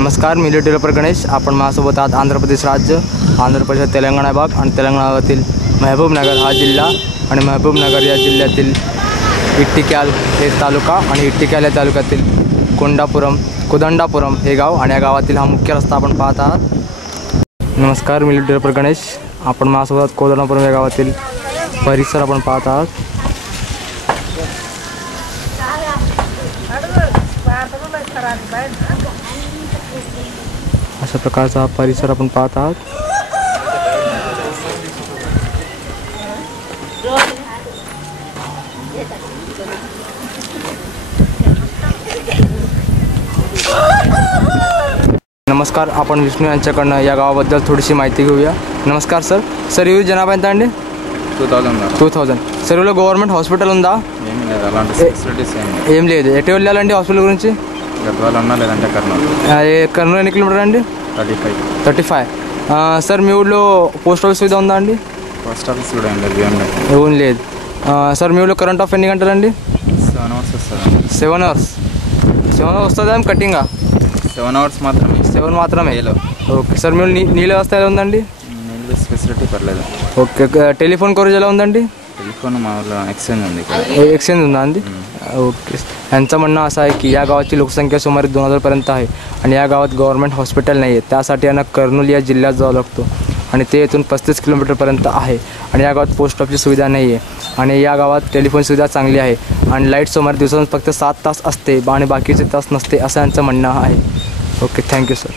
नमस्कार, मी डेव्हलपर गणेश. आपण माझ्यासोबत आहात आंध्र प्रदेश राज्य, आंध्र प्रदेश तेलंगणा भाग आणि तेलंगणातील महबूबनगर हा जिल्हा आणि महबूबनगर या जिल्ह्यातील इट्टिक्याल हे तालुका आणि इट्टिक्याल या तालुक्यातील कुदंडापुरम हे गाव आणि या गावातील हा मुख्य रस्ता आपण पाहत आहात. नमस्कार, मी डेव्हलपर गणेश. आपण माझ्यासोबत कुदंडापुरम या गावातील परिसर आपण पाहत आहात. अशा प्रकारचा हा परिसर आपण पाहत आहात. नमस्कार, आपण विष्णू यांच्याकडनं या गावाबद्दल थोडीशी माहिती घेऊया. नमस्कार सर. सर ఇవి జనాభా ఎంత అండి? 2000. సార్ ఇవిలో గవర్నమెంట్ హాస్పిటల్ ఉందా? ఏం లేదు. ఎటు వెళ్ళాలండి హాస్పిటల్ గురించి? కర్నూలు ఎన్ని కిలోమీటర్ అండి? 35. సార్ మీ ఊళ్ళో పోస్ట్ ఆఫీస్ సువిధ ఉందా అండి? పోస్ట్ ఆఫీస్ కూడా ఏం లేదు. సార్ మీ ఊళ్ళో కరెంట్ ఆఫ్ ఎన్ని గంటలండి? 7 hours వస్తుంది. 7 hours. 7 hours వస్తుందా కటింగా? 7 hours మాత్రమే. 7 మాత్రమే. ఓకే సార్, మీ నీళ్ళ వ్యవస్థ ఎలా ఉందండి? నీళ్ళ ఫెసిలిటీ పర్లేదు. ఓకే. టెలిఫోన్ కవరేజ్ ఎలా ఉందండి? टेलिफोन మా ఊళ్ళో एक्सचेंज ఉంది. एक्सचेंज ఉందా అండి? ओके. यांचं म्हणणं असं आहे की या गावाची लोकसंख्या सुमारे 2000पर्यंत आहे आणि या गावात गव्हर्नमेंट हॉस्पिटल नाही आहे. त्यासाठी यांना कर्नूल या जिल्ह्यात जावं लागतो आणि ते इथून 35 किलोमीटरपर्यंत आहे. आणि या गावात पोस्ट ऑफिसची सुविधा नाही आहे आणि या गावात टेलिफोन सुविधा चांगली आहे आणि लाईट सुमारे दिवसातून फक्त 7 तास असते आणि बाकीचे तास नसते असं यांचं म्हणणं आहे. Okay, thank you sir.